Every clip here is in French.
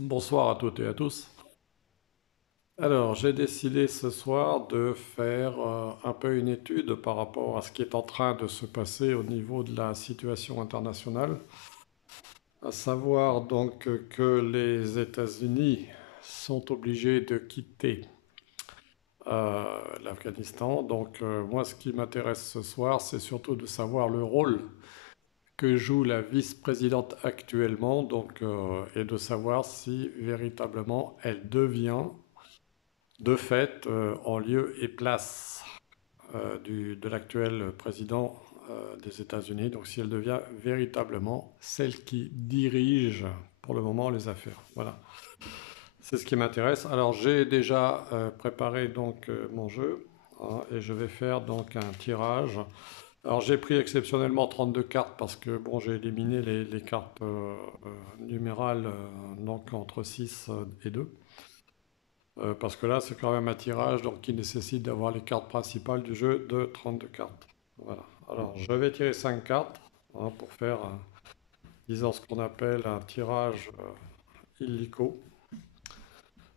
Bonsoir à toutes et à tous. Alors, j'ai décidé ce soir de faire un peu une étude par rapport à ce qui est en train de se passer au niveau de la situation internationale, à savoir donc que les États-Unis sont obligés de quitter l'Afghanistan. Donc, moi, ce qui m'intéresse ce soir, c'est surtout de savoir le rôle que joue la vice-présidente actuellement, donc, et de savoir si véritablement elle devient de fait, en lieu et place de l'actuel président des États-Unis, donc si elle devient véritablement celle qui dirige pour le moment les affaires. Voilà, c'est ce qui m'intéresse. Alors j'ai déjà préparé donc mon jeu, hein, et je vais faire donc un tirage. Alors j'ai pris exceptionnellement 32 cartes parce que bon, j'ai éliminé les cartes numérales, donc entre 6 et 2. Parce que là, c'est quand même un tirage donc, qui nécessite d'avoir les cartes principales du jeu de 32 cartes. Voilà. Alors, je vais tirer 5 cartes, hein, pour faire, disons, ce qu'on appelle un tirage illico.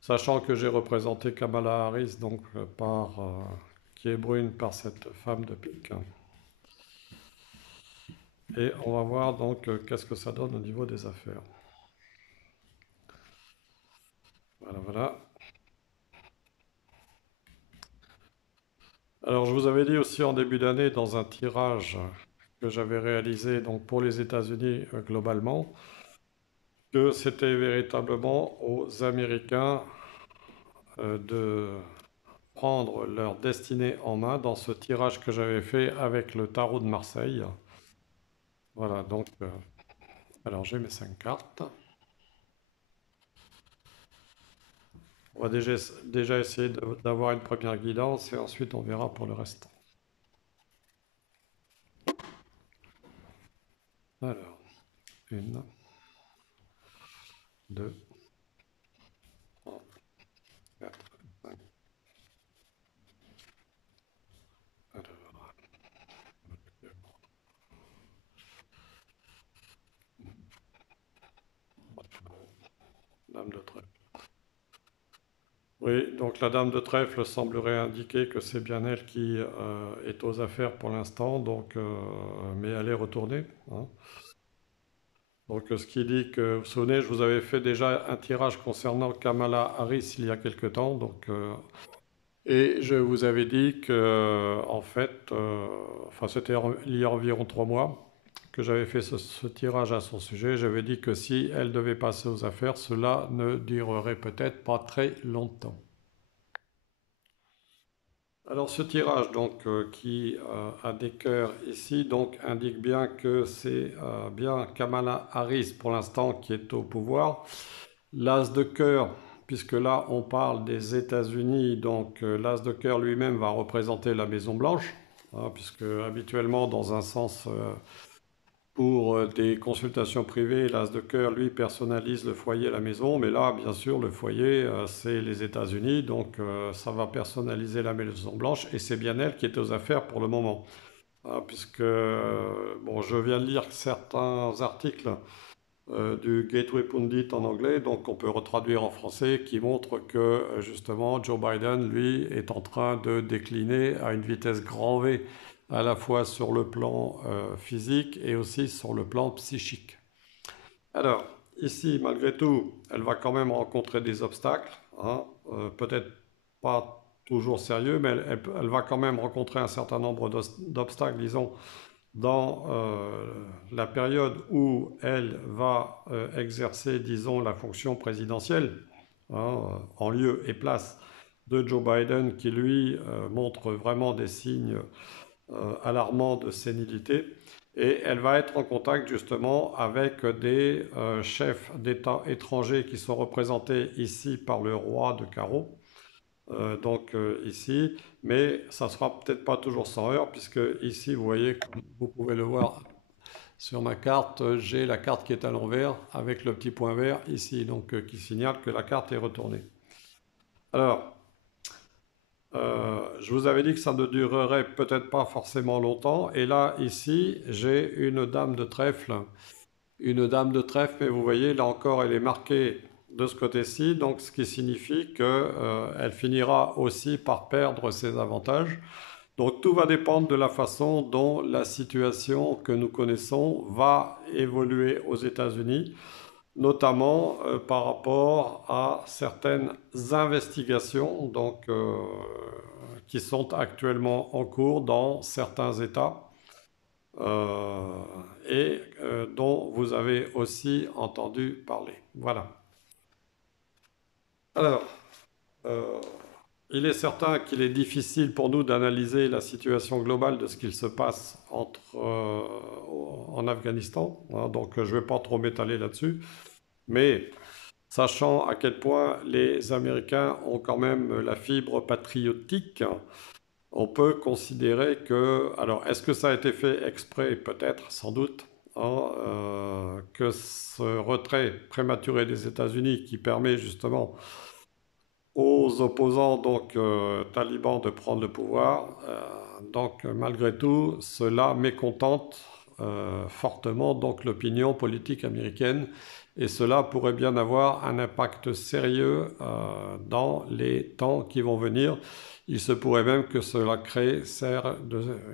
Sachant que j'ai représenté Kamala Harris, donc, qui est brune par cette femme de pique. Et on va voir donc qu'est-ce que ça donne au niveau des affaires. Voilà, voilà. Alors, je vous avais dit aussi en début d'année, dans un tirage que j'avais réalisé donc, pour les États-Unis globalement, que c'était véritablement aux Américains de prendre leur destinée en main dans ce tirage que j'avais fait avec le tarot de Marseille. Voilà, donc, alors j'ai mes 5 cartes. On va déjà essayer d'avoir une première guidance et ensuite on verra pour le reste. Alors, une, deux, trois, quatre, cinq. Alors, dame de trèfle. Oui, donc la dame de trèfle semblerait indiquer que c'est bien elle qui est aux affaires pour l'instant, donc, mais elle est retournée, hein. Donc ce qui dit que, vous vous souvenez, je vous avais fait déjà un tirage concernant Kamala Harris il y a quelque temps, donc, et je vous avais dit que, en fait, enfin c'était il y a environ 3 mois que j'avais fait ce tirage à son sujet. J'avais dit que si elle devait passer aux affaires, cela ne durerait peut-être pas très longtemps. Alors ce tirage donc qui a des cœurs ici donc indique bien que c'est bien Kamala Harris pour l'instant qui est au pouvoir. L'as de cœur, puisque là on parle des États-Unis, donc l'as de cœur lui-même va représenter la Maison Blanche, hein, puisque habituellement dans un sens pour des consultations privées, l'as de cœur, lui, personnalise le foyer à la maison, mais là, bien sûr, le foyer, c'est les États-Unis, donc ça va personnaliser la Maison Blanche, et c'est bien elle qui est aux affaires pour le moment. Ah, puisque, bon, je viens de lire certains articles du Gateway Pundit en anglais, donc on peut retraduire en français, qui montrent que justement Joe Biden, lui, est en train de décliner à une vitesse grand V, à la fois sur le plan physique et aussi sur le plan psychique. Alors, ici, malgré tout, elle va quand même rencontrer des obstacles, hein, peut-être pas toujours sérieux, mais elle va quand même rencontrer un certain nombre d'obstacles, disons, dans la période où elle va exercer, disons, la fonction présidentielle, hein, en lieu et place de Joe Biden, qui lui montre vraiment des signes alarmants de sénilité. Et elle va être en contact justement avec des chefs d'État étrangers qui sont représentés ici par le roi de carreau, donc ici, mais ça sera peut-être pas toujours sans heure, puisque ici, vous voyez, comme vous pouvez le voir sur ma carte, j'ai la carte qui est à l'envers avec le petit point vert ici, donc qui signale que la carte est retournée. Alors, je vous avais dit que ça ne durerait peut-être pas forcément longtemps, et là, ici, j'ai une dame de trèfle. Une dame de trèfle, mais vous voyez, là encore, elle est marquée de ce côté-ci, donc ce qui signifie qu'elle finira aussi par perdre ses avantages. Donc tout va dépendre de la façon dont la situation que nous connaissons va évoluer aux États-Unis, notamment par rapport à certaines investigations qui sont actuellement en cours dans certains États euh, et dont vous avez aussi entendu parler. Voilà. Alors, euh, il est certain qu'il est difficile pour nous d'analyser la situation globale de ce qu'il se passe en Afghanistan, hein, donc je ne vais pas trop m'étaler là-dessus, mais sachant à quel point les Américains ont quand même la fibre patriotique, on peut considérer que, alors est-ce que ça a été fait exprès? Peut-être, sans doute, hein, que ce retrait prématuré des États-Unis qui permet justement aux opposants talibans de prendre le pouvoir. Malgré tout, cela mécontente fortement l'opinion politique américaine et cela pourrait bien avoir un impact sérieux dans les temps qui vont venir. Il se pourrait même que cela crée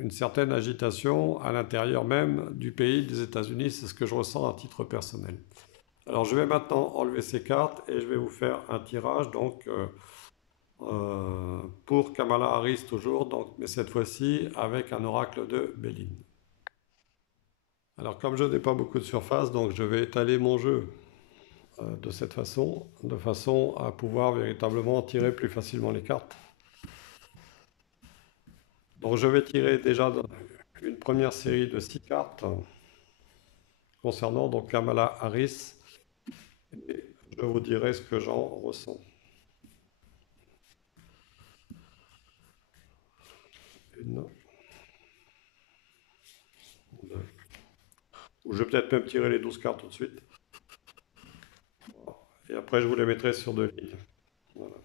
une certaine agitation à l'intérieur même du pays des États-Unis. C'est ce que je ressens à titre personnel. Alors je vais maintenant enlever ces cartes et je vais vous faire un tirage pour Kamala Harris toujours, mais cette fois-ci avec un oracle de Béline. Alors comme je n'ai pas beaucoup de surface, donc je vais étaler mon jeu de cette façon, de façon à pouvoir véritablement tirer plus facilement les cartes. Donc je vais tirer déjà une première série de 6 cartes concernant donc Kamala Harris et je vous dirai ce que j'en ressens. Une, deux. Ou je vais peut-être même tirer les 12 cartes tout de suite. Et après je vous les mettrai sur 2 lignes. Voilà.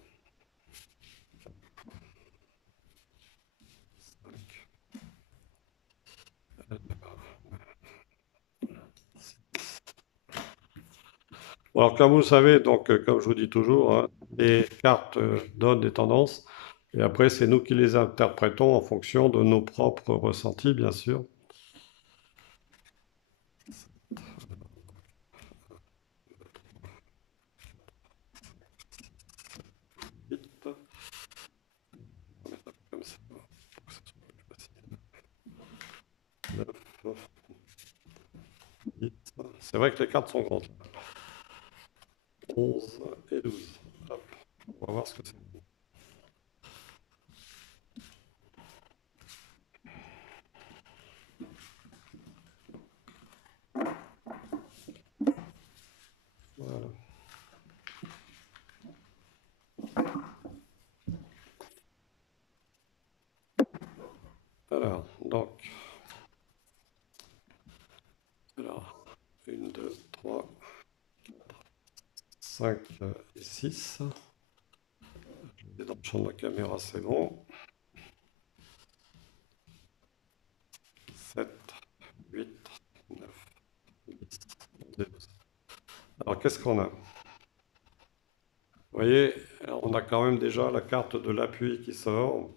5. Bon, alors, comme vous savez, comme je vous dis toujours, hein, les cartes donnent des tendances, et après, c'est nous qui les interprétons en fonction de nos propres ressentis, bien sûr. Comme ça, pour que ça soit plus facile. 9, 10. C'est vrai que les cartes sont grandes. 11 et 12. Hop. On va voir ce que c'est. Voilà. Alors, alors, 1, 2, 3, 5 et 6. Je vais dans le champ de la caméra, c'est bon. 7, 8, 9, 10, 12. Alors, qu'est-ce qu'on a? Vous voyez, on a quand même déjà la carte de l'appui qui sort,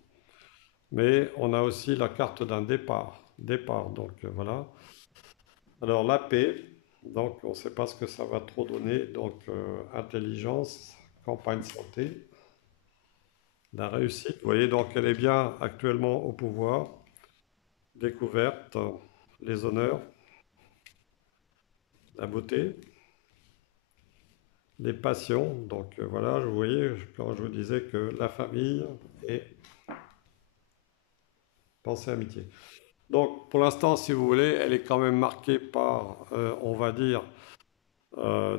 mais on a aussi la carte d'un départ. Voilà. Alors la paix, donc on ne sait pas ce que ça va trop donner, intelligence, campagne santé, la réussite, vous voyez, donc elle est bien actuellement au pouvoir, découverte, les honneurs, la beauté, les passions, voilà, vous voyez, quand je vous disais que la famille et pensée amitié. Donc pour l'instant, si vous voulez, elle est quand même marquée par, on va dire,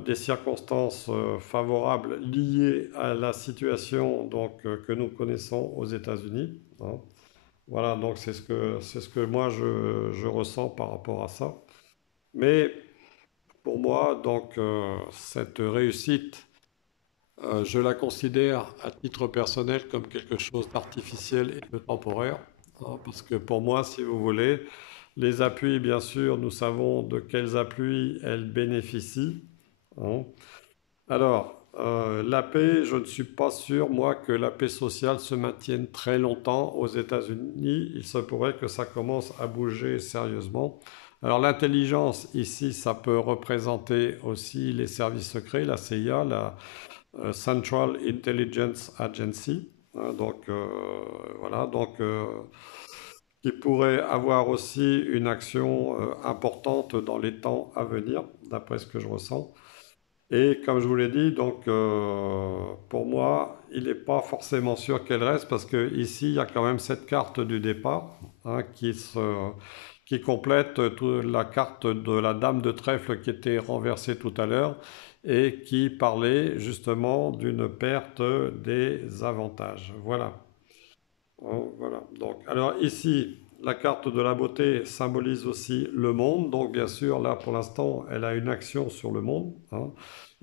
des circonstances favorables liées à la situation que nous connaissons aux États-Unis, hein. Voilà, donc c'est ce que moi je ressens par rapport à ça. Mais pour moi, cette réussite, je la considère à titre personnel comme quelque chose d'artificiel et de temporaire, hein, parce que pour moi, si vous voulez, les appuis, bien sûr, nous savons de quels appuis elles bénéficient, hein. Alors, La paix, je ne suis pas sûr, moi, que la paix sociale se maintienne très longtemps aux États-Unis. Il se pourrait que ça commence à bouger sérieusement. Alors l'intelligence, ici, ça peut représenter aussi les services secrets, la CIA, la Central Intelligence Agency. Donc voilà, donc qui pourrait avoir aussi une action importante dans les temps à venir, d'après ce que je ressens. Et comme je vous l'ai dit, donc pour moi, il n'est pas forcément sûr qu'elle reste parce que ici, il y a quand même cette carte du départ qui complète la carte de la dame de trèfle qui était renversée tout à l'heure et qui parlait justement d'une perte des avantages. Voilà. Voilà. Donc, alors ici, la carte de la beauté symbolise aussi le monde. Donc, bien sûr, là, pour l'instant, elle a une action sur le monde, hein.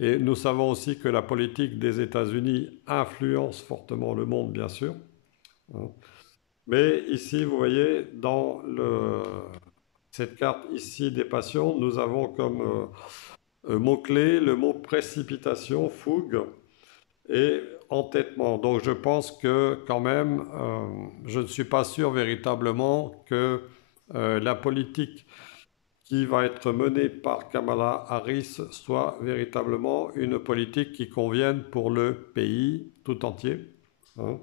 Et nous savons aussi que la politique des États-Unis influence fortement le monde, bien sûr, hein. Mais ici, vous voyez, cette carte ici des passions, nous avons comme mot-clé le mot précipitation, fougue et entêtement. Donc je pense que quand même, je ne suis pas sûr véritablement que la politique qui va être menée par Kamala Harris soit véritablement une politique qui convienne pour le pays tout entier, hein.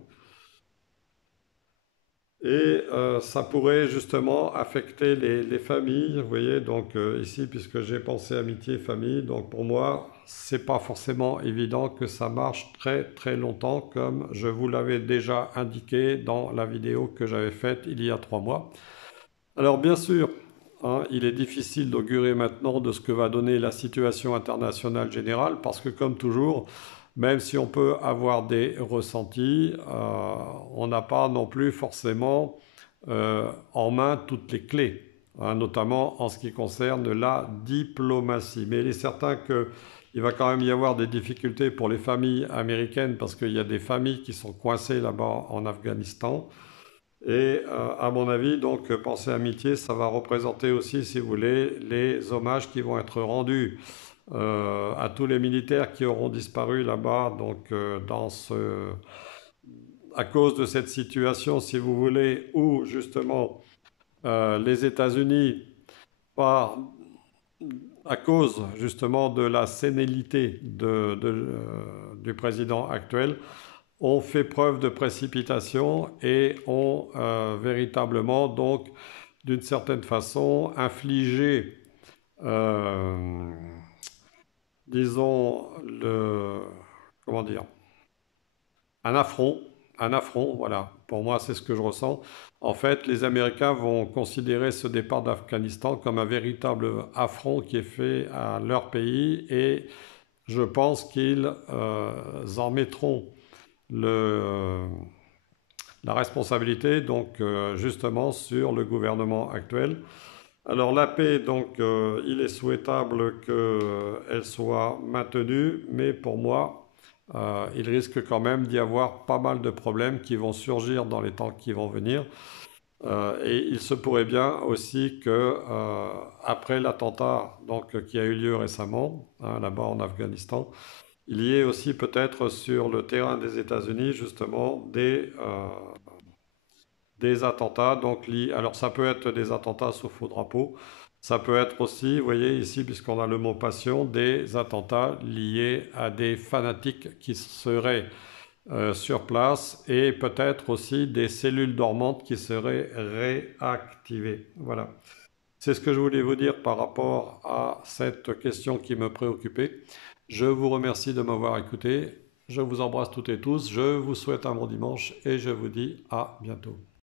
Et ça pourrait justement affecter les familles, vous voyez, donc ici, puisque j'ai pensé amitié, famille, donc pour moi, c'est pas forcément évident que ça marche très très longtemps, comme je vous l'avais déjà indiqué dans la vidéo que j'avais faite il y a 3 mois. Alors bien sûr, hein, il est difficile d'augurer maintenant de ce que va donner la situation internationale générale, parce que comme toujours, même si on peut avoir des ressentis, on n'a pas non plus forcément en main toutes les clés, hein, notamment en ce qui concerne la diplomatie. Mais il est certain qu'il va quand même y avoir des difficultés pour les familles américaines, parce qu'il y a des familles qui sont coincées là-bas en Afghanistan. Et à mon avis, donc, Pensée Amitié, ça va représenter aussi, si vous voulez, les hommages qui vont être rendus à tous les militaires qui auront disparu là-bas, donc à cause de cette situation, si vous voulez, où justement les États-Unis, par, à cause justement de la sénilité du président actuel, ont fait preuve de précipitation et ont véritablement, donc, d'une certaine façon, infligé, euh, disons, comment dire, un affront, un affront, voilà. Pour moi, c'est ce que je ressens. En fait, les Américains vont considérer ce départ d'Afghanistan comme un véritable affront qui est fait à leur pays et je pense qu'ils en mettront le, la responsabilité, donc justement, sur le gouvernement actuel. Alors la paix, donc, il est souhaitable qu'elle soit maintenue, mais pour moi, il risque quand même d'y avoir pas mal de problèmes qui vont surgir dans les temps qui vont venir. Et il se pourrait bien aussi que après l'attentat donc qui a eu lieu récemment, hein, là-bas en Afghanistan, il y ait aussi peut-être sur le terrain des États-Unis justement des attentats. Donc, alors ça peut être des attentats sous faux drapeau. Ça peut être aussi, vous voyez ici, puisqu'on a le mot passion, des attentats liés à des fanatiques qui seraient sur place et peut-être aussi des cellules dormantes qui seraient réactivées. Voilà. C'est ce que je voulais vous dire par rapport à cette question qui me préoccupait. Je vous remercie de m'avoir écouté. Je vous embrasse toutes et tous. Je vous souhaite un bon dimanche et je vous dis à bientôt.